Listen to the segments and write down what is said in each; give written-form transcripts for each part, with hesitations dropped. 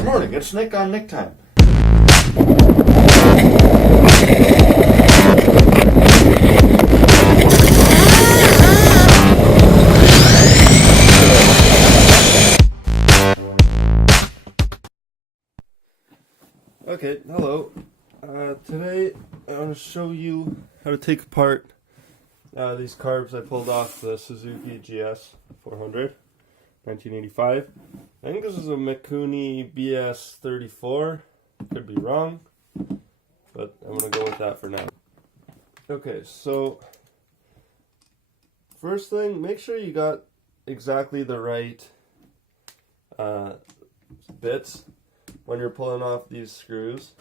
Good morning, it's Nick on Nick Time. Okay, hello. Today I want to show you how to take apart these carbs I pulled off the Suzuki GS400, 1985. I think this is a Mikuni BS34. Could be wrong, but I'm going to go with that for now. Okay, so first thing, make sure you got exactly the right bits when you're pulling off these screws.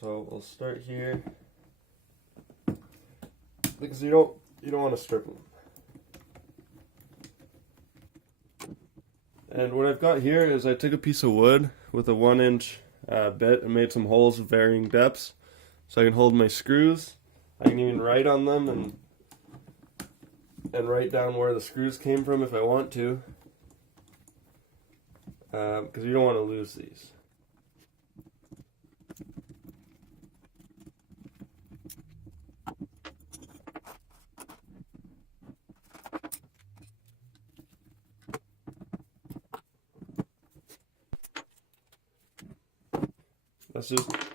So we'll start here because you don't want to strip them. And what I've got here is I took a piece of wood with a 1-inch bit and made some holes of varying depths so I can hold my screws. I can even write on them and write down where the screws came from if I want to, because you don't want to lose these.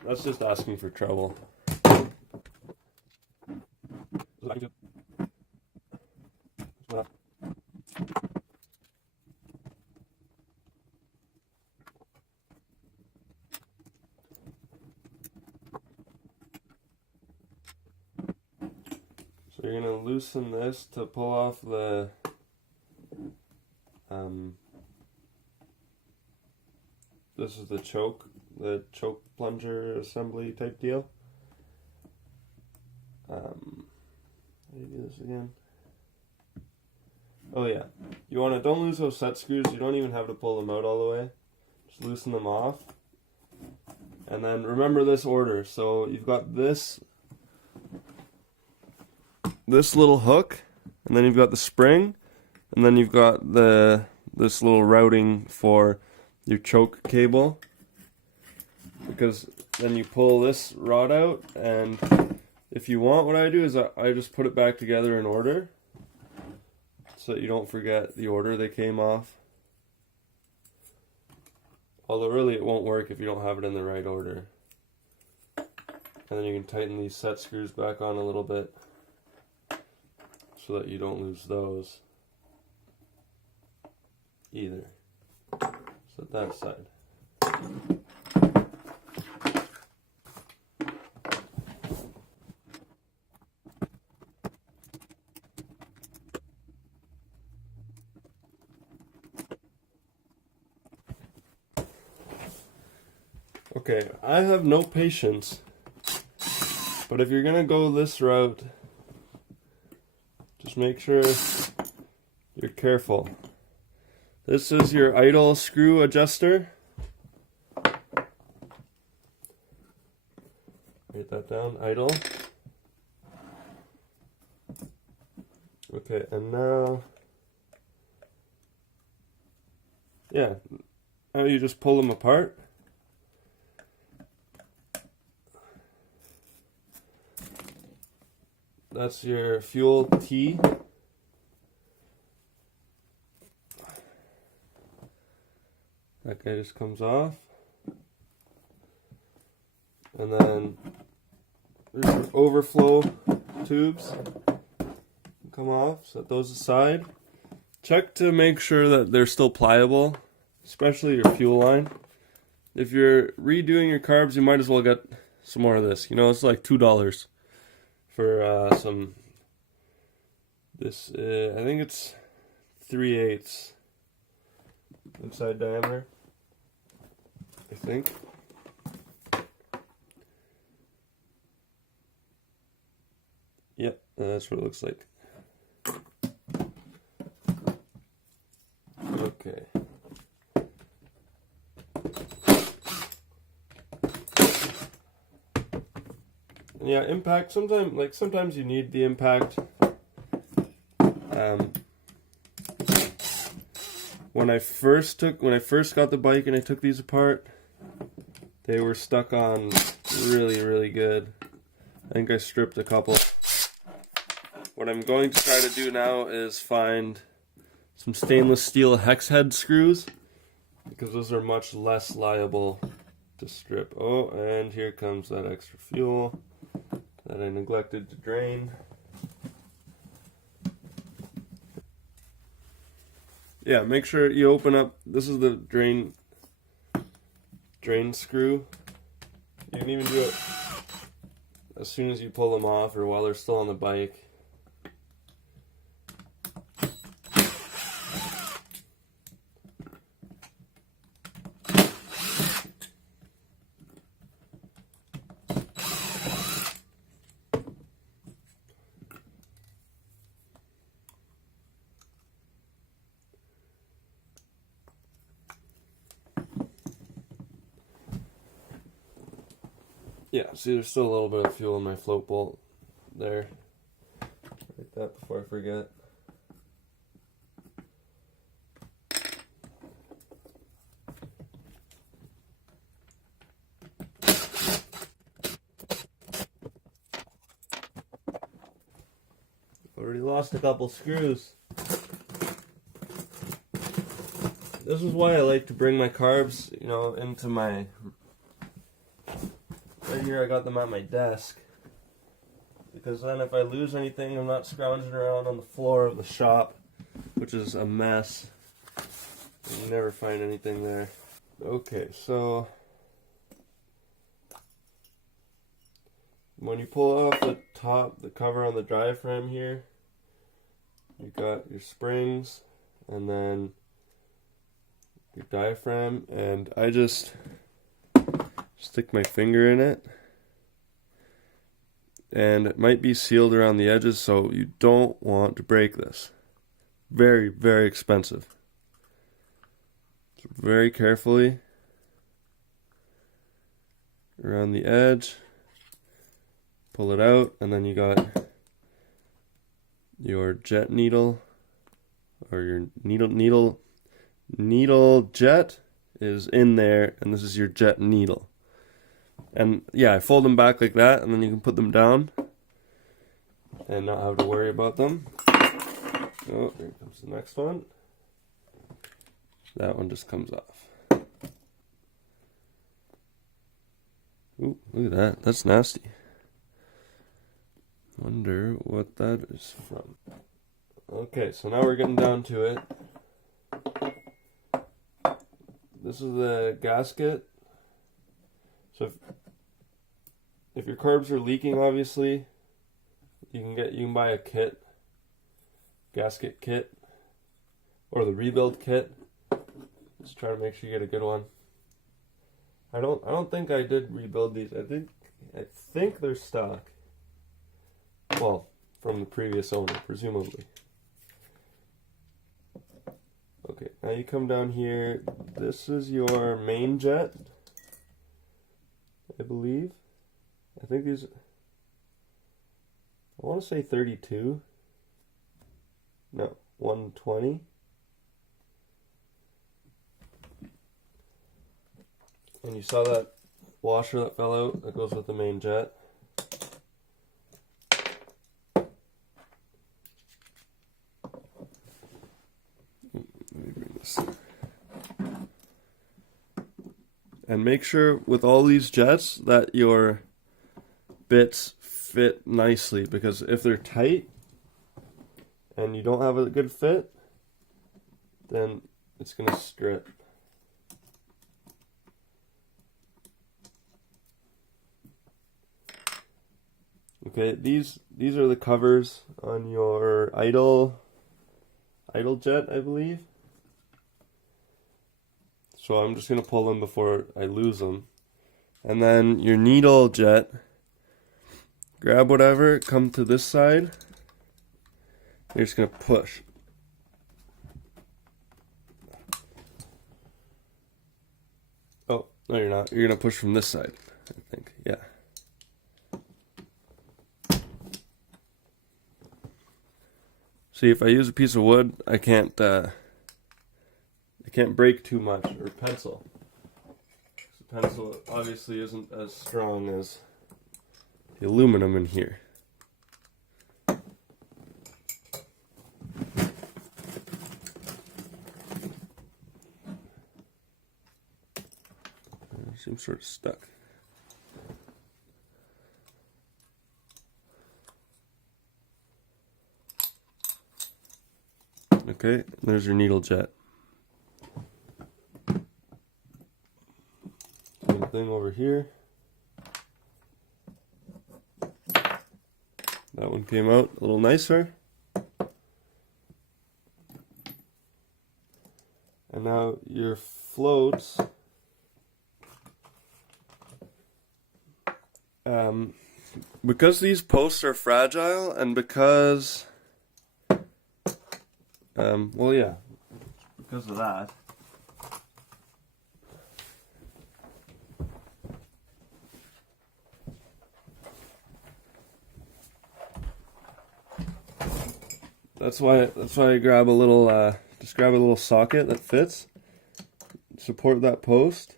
That's just asking for trouble. So you're going to loosen this to pull off the this is the choke plunger assembly type deal. How do you do this again? Oh yeah, don't lose those set screws. You don't even have to pull them out all the way. Just loosen them off. And then remember this order. So you've got this little hook, and then you've got the spring, and then you've got this little routing for your choke cable, because then you pull this rod out, and if you want, what I do is I just put it back together in order so that you don't forget the order they came off. Although really it won't work if you don't have it in the right order. And then you can tighten these set screws back on a little bit so that you don't lose those either. So that side. Okay, I have no patience, but if you're gonna go this route, just make sure you're careful. This is your idle screw adjuster. Write that down, idle. Okay, and now, yeah, now you just pull them apart. That's your fuel T. That guy just comes off. And then there's your overflow tubes. Come off, set those aside. Check to make sure that they're still pliable, especially your fuel line. If you're redoing your carbs, you might as well get some more of this. You know, it's like $2 for some, I think it's 3/8 inside diameter, I think. Yep, that's what it looks like. Okay. And yeah, impact, sometimes you need the impact. When I first got the bike and I took these apart, they were stuck on really good. I think I stripped a couple. What I'm going to try to do now is find some stainless steel hex head screws, because those are much less liable to strip. Oh, and here comes that extra fuel that I neglected to drain. Yeah, make sure you open up. This is the drain screw. You can even do it as soon as you pull them off or while they're still on the bike. Yeah, see, there's still a little bit of fuel in my float bolt there. Like that before I forget. Already lost a couple screws. This is why I like to bring my carbs, you know, into my... Right here I got them at my desk, because then if I lose anything, I'm not scrounging around on the floor of the shop, which is a mess. You never find anything there. Okay, so when you pull off the top, the cover on the diaphragm here, you got your springs and then your diaphragm, and I just stick my finger in it, and it might be sealed around the edges, so you don't want to break this. Very expensive. So very carefully around the edge, pull it out, and then you got your jet needle, or your needle jet is in there, and this is your jet needle. And yeah, I fold them back like that, and then you can put them down and not have to worry about them. Oh, here comes the next one. That one just comes off. Ooh, look at that. That's nasty. Wonder what that is from. Okay, so now we're getting down to it. This is the gasket. So if your carbs are leaking, obviously, you can buy a kit, gasket kit, or the rebuild kit. Just try to make sure you get a good one. I don't think I did rebuild these. I think they're stock. Well, from the previous owner, presumably. Okay, now you come down here. This is your main jet, I believe. I think these, I want to say 32. No, 120. And you saw that washer that fell out? That goes with the main jet. Let me bring this. And make sure with all these jets that your bits fit nicely, because if they're tight and you don't have a good fit, then it's going to strip. Okay, these are the covers on your idle jet, I believe. So I'm just going to pull them before I lose them. And then your needle jet, grab whatever, come to this side. You're just going to push. Oh, no you're not. You're going to push from this side, I think. Yeah. See, if I use a piece of wood, I can't It can't break too much, or pencil. The pencil obviously isn't as strong as the aluminum in here. It seems sort of stuck. Okay, there's your needle jet. Same thing over here. That one came out a little nicer. And now your floats, because these posts are fragile and because well, yeah, because of that. That's why I grab a little, just grab a little socket that fits. Support that post.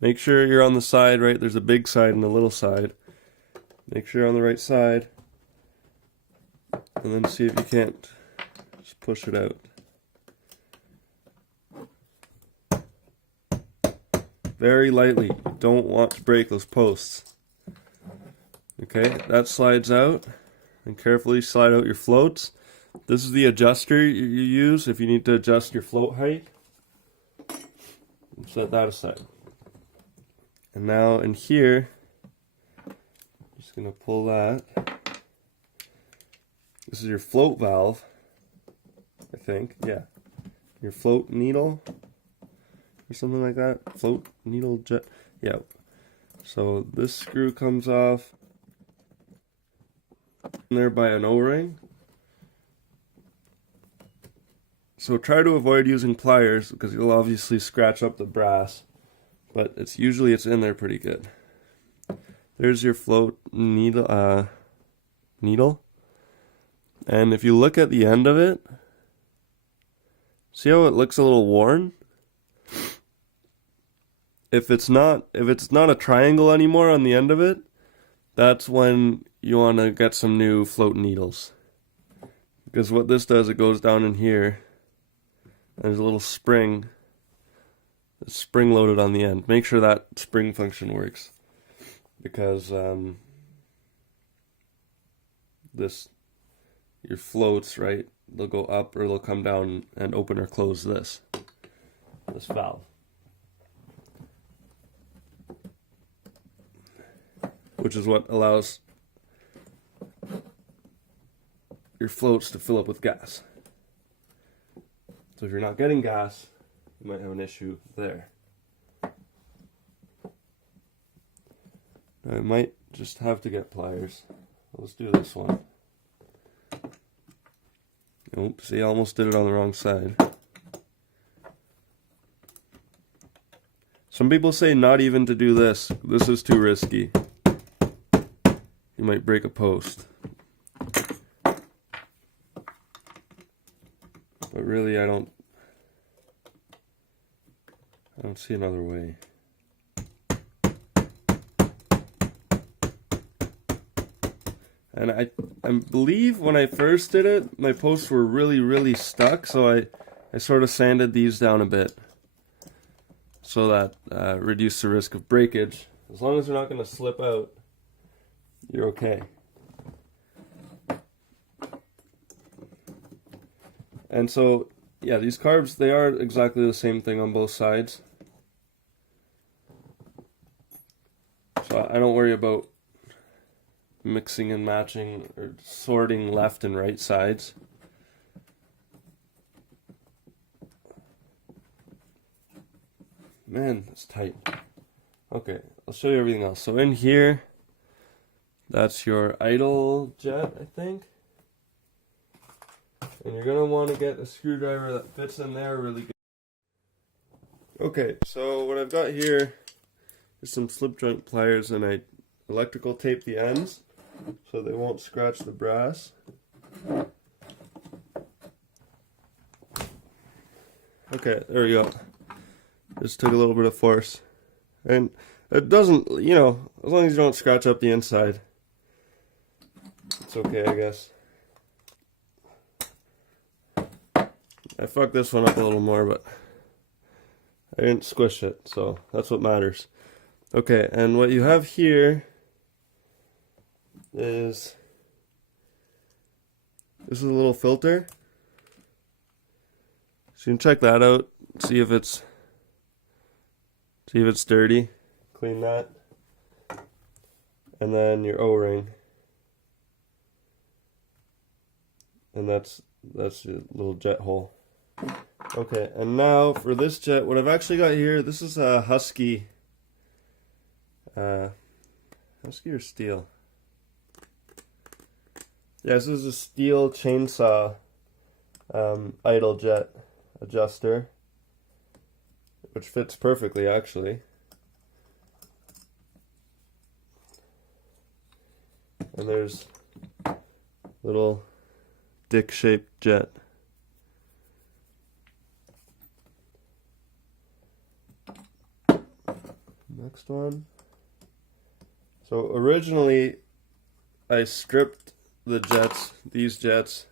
Make sure you're on the side, right? There's a big side and a little side. Make sure you're on the right side. And then see if you can't just push it out. Very lightly. You don't want to break those posts. Okay, that slides out. And carefully slide out your floats. This is the adjuster you use if you need to adjust your float height. Set that aside. And now in here, I'm just going to pull that. This is your float valve, I think. Yeah. Your float needle or something like that. Float needle jet. Yeah. So this screw comes off there by an O-ring. So try to avoid using pliers because you'll obviously scratch up the brass, but it's in there pretty good. There's your float needle, and if you look at the end of it, see how it looks a little worn? If it's not a triangle anymore on the end of it, that's when you want to get some new float needles. Because what this does, it goes down in here. There's a little spring. It's spring loaded on the end. Make sure that spring function works. Because your floats, right, they'll go up or they'll come down and open or close this valve. Which is what allows your floats to fill up with gas. So if you're not getting gas, you might have an issue there. I might just have to get pliers. Let's do this one. Oops, see, I almost did it on the wrong side. Some people say not even to do this. This is too risky. You might break a post. But really, I don't see another way. And I believe when I first did it, my posts were really, really stuck, so I sort of sanded these down a bit so that reduced the risk of breakage. As long as they're not going to slip out, you're okay. And so, yeah, these carbs, they are exactly the same thing on both sides. So I don't worry about mixing and matching or sorting left and right sides. Man, that's tight. Okay, I'll show you everything else. So in here, that's your idle jet, I think. And you're going to want to get a screwdriver that fits in there really good. Okay, so what I've got here is some slip joint pliers, and I electrical tape the ends so they won't scratch the brass. Okay, there we go. Just took a little bit of force. And it doesn't, you know, as long as you don't scratch up the inside, it's okay, I guess. I fucked this one up a little more, but I didn't squish it, so that's what matters. Okay, and what you have here is, this is a little filter. So you can check that out, see if it's dirty. Clean that. And then your O-ring. And that's your little jet hole. Okay, and now for this jet, what I've actually got here, this is a Husky. Husky or steel? Yeah, this is a steel chainsaw idle jet adjuster, which fits perfectly actually. And there's little dick-shaped jet. Next one. So originally I stripped the jets, these jets,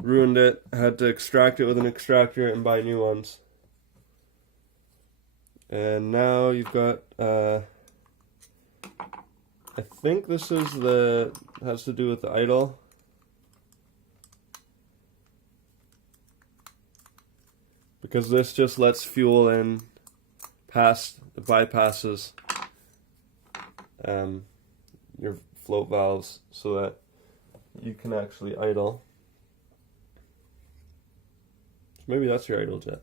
ruined it, had to extract it with an extractor and buy new ones. And now you've got, I think this is has to do with the idle. Because this just lets fuel in past, it bypasses your float valves so that you can actually idle. So maybe that's your idle jet.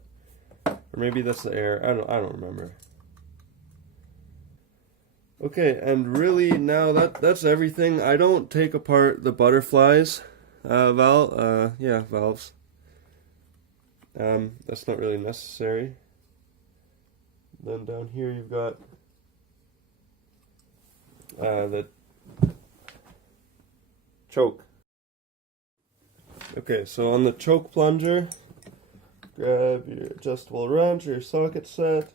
Or maybe that's the air. I don't remember. Okay, and really now that's everything. I don't take apart the butterflies valves. That's not really necessary. Then down here you've got the choke. Okay, so on the choke plunger, grab your adjustable wrench or your socket set.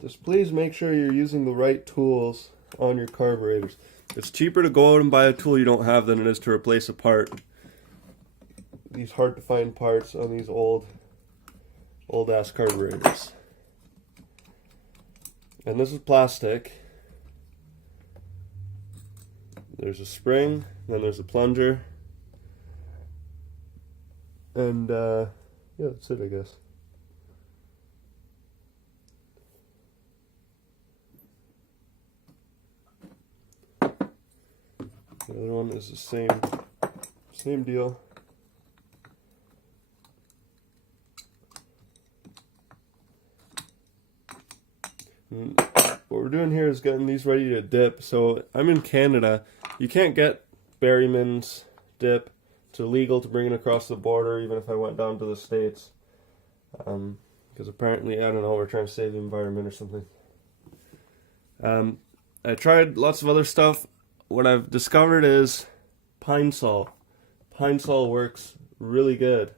Just please make sure you're using the right tools on your carburetors. It's cheaper to go out and buy a tool you don't have than it is to replace a part. These hard to find parts on these old ass carburetors. And this is plastic. There's a spring, then there's a plunger. And yeah, that's it, I guess. The other one is the same deal. What we're doing here is getting these ready to dip. So I'm in Canada. You can't get Berrymans dip. It's illegal to bring it across the border, even if I went down to the States. Because apparently, I don't know, we're trying to save the environment or something. I tried lots of other stuff. What I've discovered is Pine Sol. Pine Sol works really good.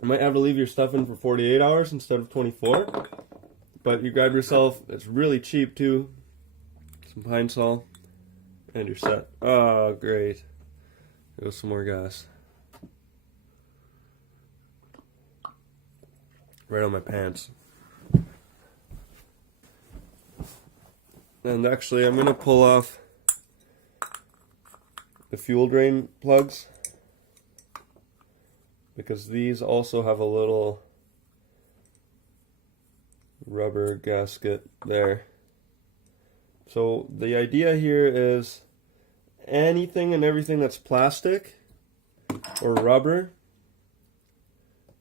You might have to leave your stuff in for 48 hours instead of 24. But you grab yourself, it's really cheap too, some Pine Sol, and you're set. Oh, great. There goes some more gas. Right on my pants. And actually, I'm going to pull off the fuel drain plugs, because these also have a little rubber gasket there. So the idea here is anything and everything that's plastic or rubber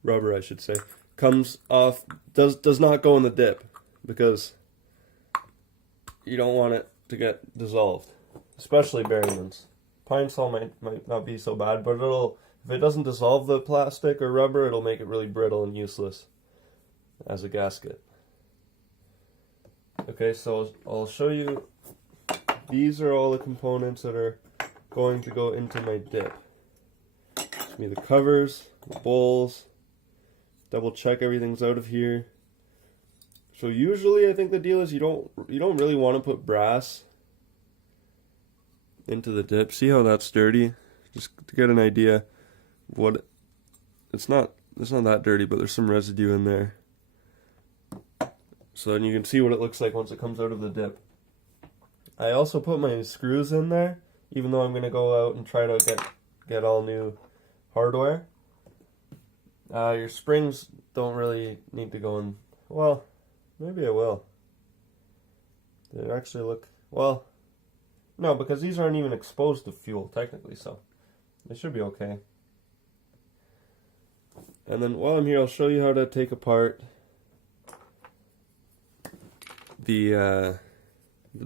I should say, comes off, does not go in the dip, because you don't want it to get dissolved, especially Berrymans. Pine Sol might not be so bad, but if it doesn't dissolve the plastic or rubber, it'll make it really brittle and useless as a gasket. Okay, so I'll show you. These are all the components that are going to go into my dip. Give me the covers, the bowls, double check everything's out of here. So usually I think the deal is you don't really want to put brass into the dip. See how that's dirty? Just to get an idea of what it's not that dirty, but there's some residue in there. So then you can see what it looks like once it comes out of the dip. I also put my screws in there, even though I'm going to go out and try to get all new hardware. Your springs don't really need to go in. Well, maybe I will. They actually look, well, no, because these aren't even exposed to fuel technically, so they should be okay. And then while I'm here, I'll show you how to take apart the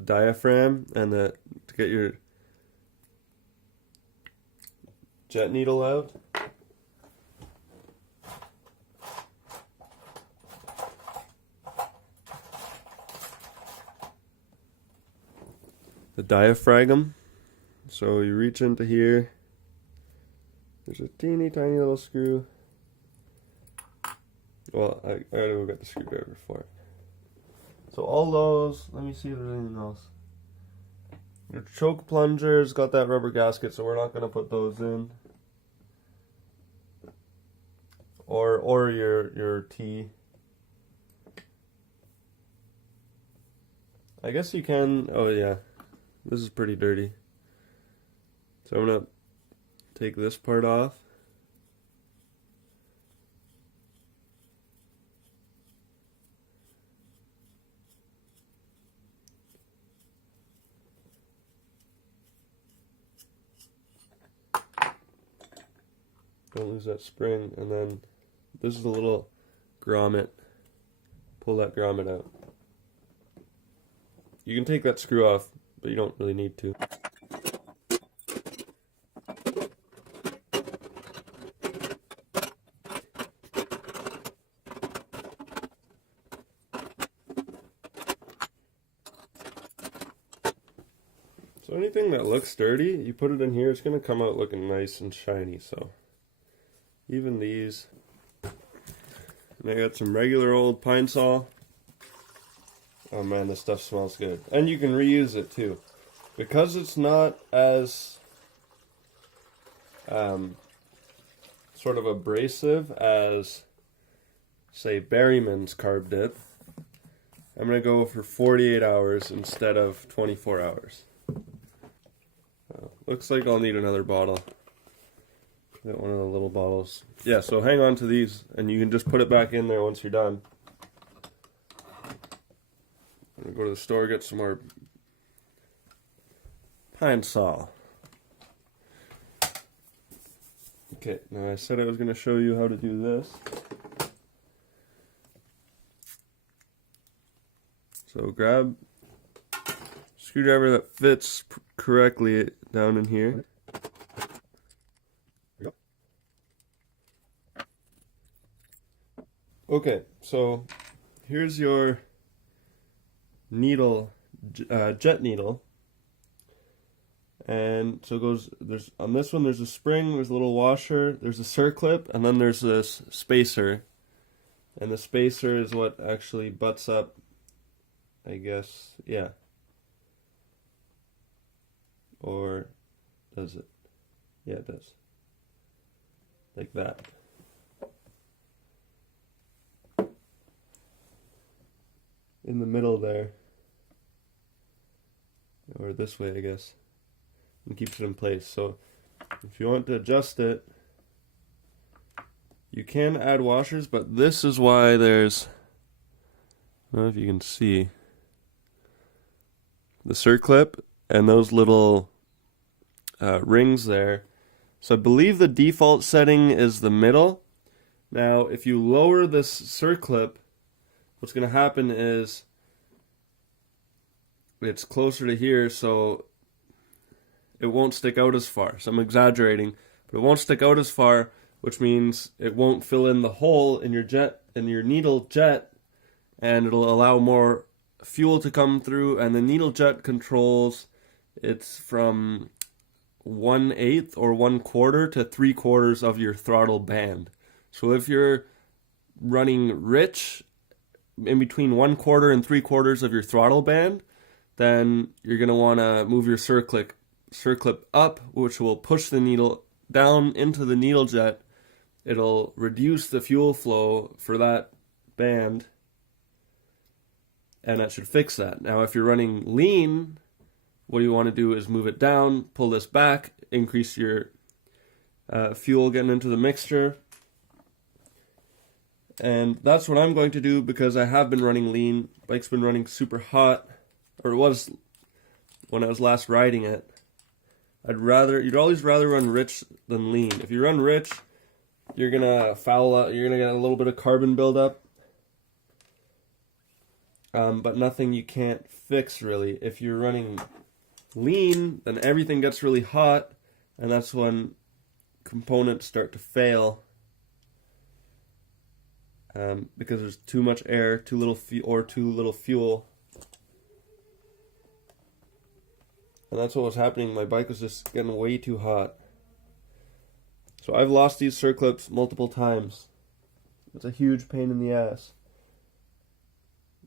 diaphragm and to get your jet needle out. The diaphragm. So you reach into here. There's a teeny tiny little screw. Well, I gotta go get the screwdriver for it. So all those, let me see if there's anything else. Your choke plunger's got that rubber gasket, so we're not gonna put those in. Or your T. I guess you can, oh yeah, this is pretty dirty. So I'm gonna take this part off. Don't lose that spring, and then this is a little grommet. Pull that grommet out. You can take that screw off, but you don't really need to. So anything that looks dirty, you put it in here, it's going to come out looking nice and shiny, so even these. And I got some regular old pine saw. Oh man, this stuff smells good. And you can reuse it too. Because it's not as sort of abrasive as, say, Berrymans carb dip, I'm going to go for 48 hours instead of 24 hours. Looks like I'll need another bottle. Got one of the little bottles. Yeah, so hang on to these, and you can just put it back in there once you're done. I'm gonna go to the store, get some more pine saw. Okay, now I said I was gonna show you how to do this. So grab a screwdriver that fits correctly down in here. Okay, so here's your needle, jet needle, and so it goes. There's on this one. There's a spring. There's a little washer. There's a circlip, and then there's this spacer, and the spacer is what actually butts up. I guess, yeah. Or does it? Yeah, it does. Like that. In the middle there, or this way I guess, and keeps it in place. So if you want to adjust it, you can add washers, but this is why there's, I don't know if you can see, the circlip and those little rings there. So I believe the default setting is the middle. Now if you lower this circlip, what's going to happen is it's closer to here, so it won't stick out as far. So I'm exaggerating, but it won't stick out as far, which means it won't fill in the hole in your jet, in your needle jet, and it'll allow more fuel to come through. And the needle jet controls it's from 1/8 or 1/4 to 3/4 of your throttle band. So if you're running rich in between 1/4 and 3/4 of your throttle band, then you're going to want to move your circlip up, which will push the needle down into the needle jet. It'll reduce the fuel flow for that band, and that should fix that. Now, if you're running lean, what you want to do is move it down, pull this back, increase your fuel getting into the mixture. And that's what I'm going to do because I have been running lean. Bike's been running super hot, or it was when I was last riding it. You'd always rather run rich than lean. If you run rich, you're gonna foul out, you're gonna get a little bit of carbon buildup. But nothing you can't fix really. If you're running lean, then everything gets really hot, and that's when components start to fail. Because there's too much air, too little fuel. And that's what was happening. My bike was just getting way too hot. So I've lost these circlips multiple times. It's a huge pain in the ass.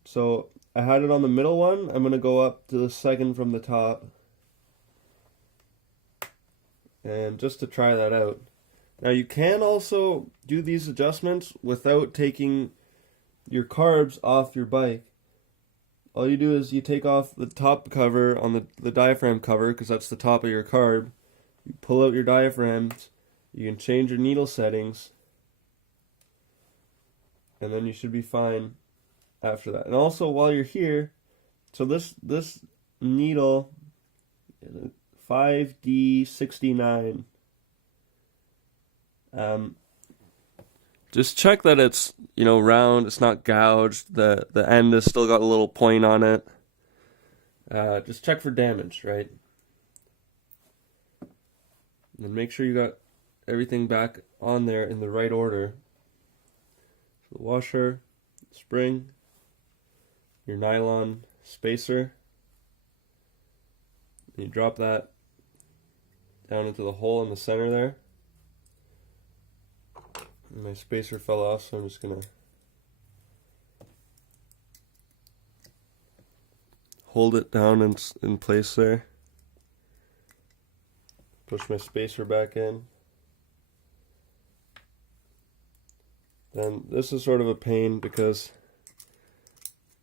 So I had it on the middle one. I'm going to go up to the second from the top. And just to try that out. Now you can also do these adjustments without taking your carbs off your bike. All you do is you take off the top cover on the diaphragm cover, because that's the top of your carb. You pull out your diaphragms, you can change your needle settings, and then you should be fine after that. And also while you're here, so this needle, 5D69, just check that it's, round, it's not gouged, the end has still got a little point on it. Just check for damage, right? And make sure you got everything back on there in the right order. So the washer, spring, your nylon spacer. You drop that down into the hole in the center there. My spacer fell off, so I'm just going to hold it down in place there. Push my spacer back in. Then this is sort of a pain because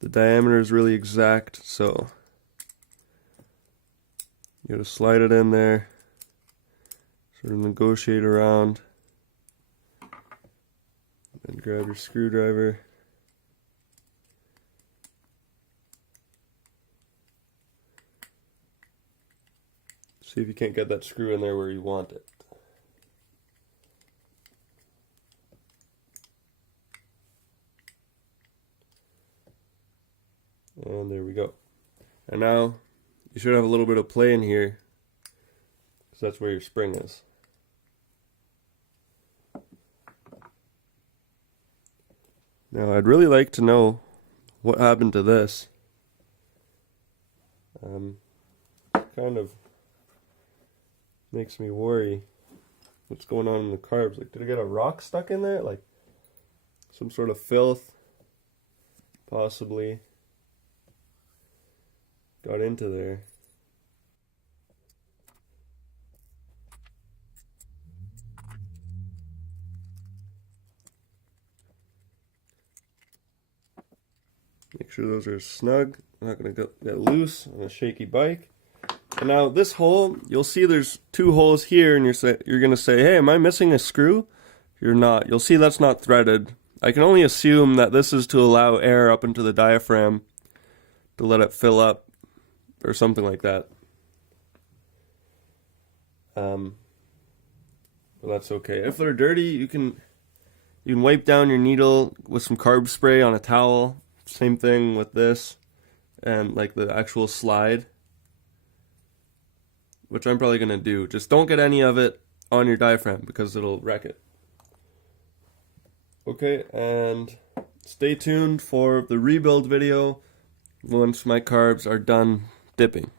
the diameter is really exact, so you gotta slide it in there, sort of negotiate around. And grab your screwdriver. See if you can't get that screw in there where you want it. And there we go. And now you should have a little bit of play in here, because that's where your spring is. Now, I'd really like to know what happened to this. Kind of makes me worry what's going on in the carbs. Like, did I get a rock stuck in there? Like, some sort of filth, possibly, got into there. Make sure those are snug. I'm not going to get loose on a shaky bike. And now this hole, you'll see there's two holes here, and you're going to say, hey, am I missing a screw? You're not. You'll see that's not threaded. I can only assume that this is to allow air up into the diaphragm to let it fill up or something like that. But that's okay. If they're dirty, you can wipe down your needle with some carb spray on a towel. Same thing with this and like the actual slide, which I'm probably going to do. Just don't get any of it on your diaphragm because it'll wreck it. Okay, and stay tuned for the rebuild video once my carbs are done dipping.